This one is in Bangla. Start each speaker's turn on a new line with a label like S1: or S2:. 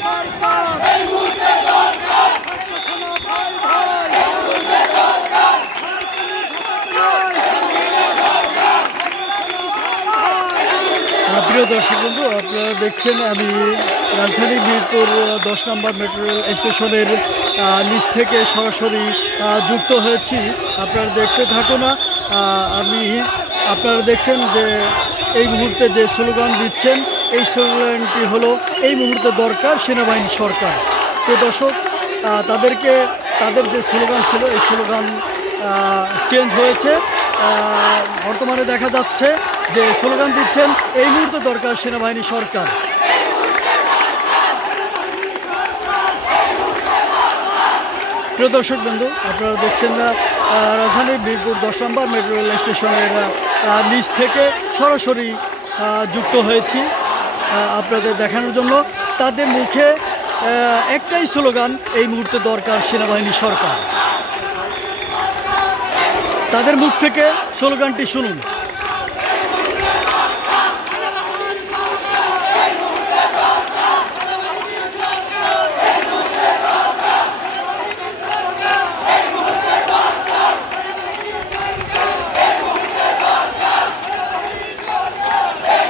S1: সরকার দেখছেন আমি রাজধানী মিরপুর দশ নম্বর মেট্রো স্টেশনের নিচ থেকে সরাসরি যুক্ত হয়েছি। আপনারা দেখতে থাকুন না। আমি, আপনারা দেখছেন যে এই মুহূর্তে যে স্লোগান দিচ্ছেন, এই স্লোগানটি হলো, এই মুহূর্তে দরকার সেনাবাহিনী সরকার। তো দর্শক তাদেরকে, তাদের যে স্লোগান ছিল, এই স্লোগান চেঞ্জ হয়েছে। বর্তমানে দেখা যাচ্ছে যে স্লোগান দিচ্ছেন এই মুহূর্তে দরকার সেনাবাহিনী সরকার। প্রিয় দর্শক বন্ধু আপনারা দেখছেন না আহ, রাজধানী বীরপুর দশ নম্বর মেট্রো রেল স্টেশনের নিচ থেকে সরাসরি যুক্ত হয়েছি আপনাদের দেখানোর জন্য। তাদের মুখে একটাই স্লোগান এই মুহূর্তে দরকার সেনাবাহিনী সরকার। তাদের মুখ থেকে স্লোগানটি শুনুন।